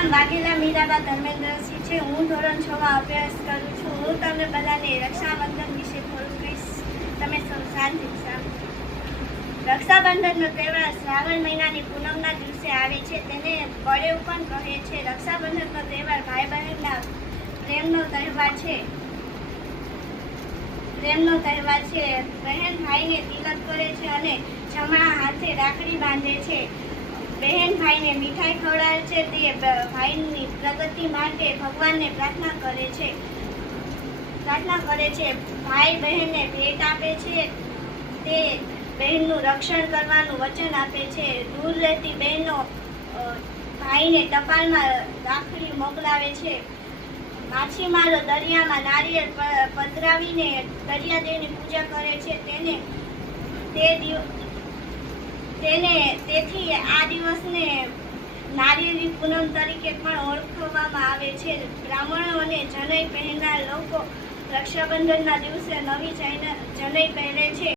નામ વાઘેલા મીરાબા ધર્મેન્દ્રસિંહ છે। હું ધોરણ 6 માં અભ્યાસ કરું છું। હું તમને બધાને રક્ષાબંધન વિશે થોડું કહીશ, તમે સૌ શાંતિથી સાંભળો। રક્ષાબંધનનો તહેવાર શ્રાવણ મહિનાની પૂનમના દિવસે આવે છે, તેને બળેવ પણ કહે છે। રક્ષાબંધનનો તહેવાર ભાઈ બહેનના પ્રેમનો તહેવાર છે। બહેન ભાઈને તિલક કરે છે અને જમણા હાથે રાખડી બાંધે છે। બહેન ભાઈને મીઠાઈ ખવડાવે છે, તે ભાઈની પ્રગતિ માટે ભગવાનને પ્રાર્થના કરે છે। ભાઈ બહેનને ભેટ આપે છે, તે બહેનનું રક્ષણ કરવાનું વચન આપે છે। દૂર રહેતી બહેનો ભાઈને ટપાલમાં રાખડી મોકલાવે છે। માછીમારો દરિયામાં નારિયેળ પધરાવીને દરિયાદેવની પૂજા કરે છે, તેથી આ દિવસને નારિયેળી પૂનમ તરીકે પણ ઓળખવામાં આવે છે। બ્રાહ્મણો અને જનોઈ પહેરનાર લોકો રક્ષાબંધનના દિવસે નવી જનોઈ પહેરે છે।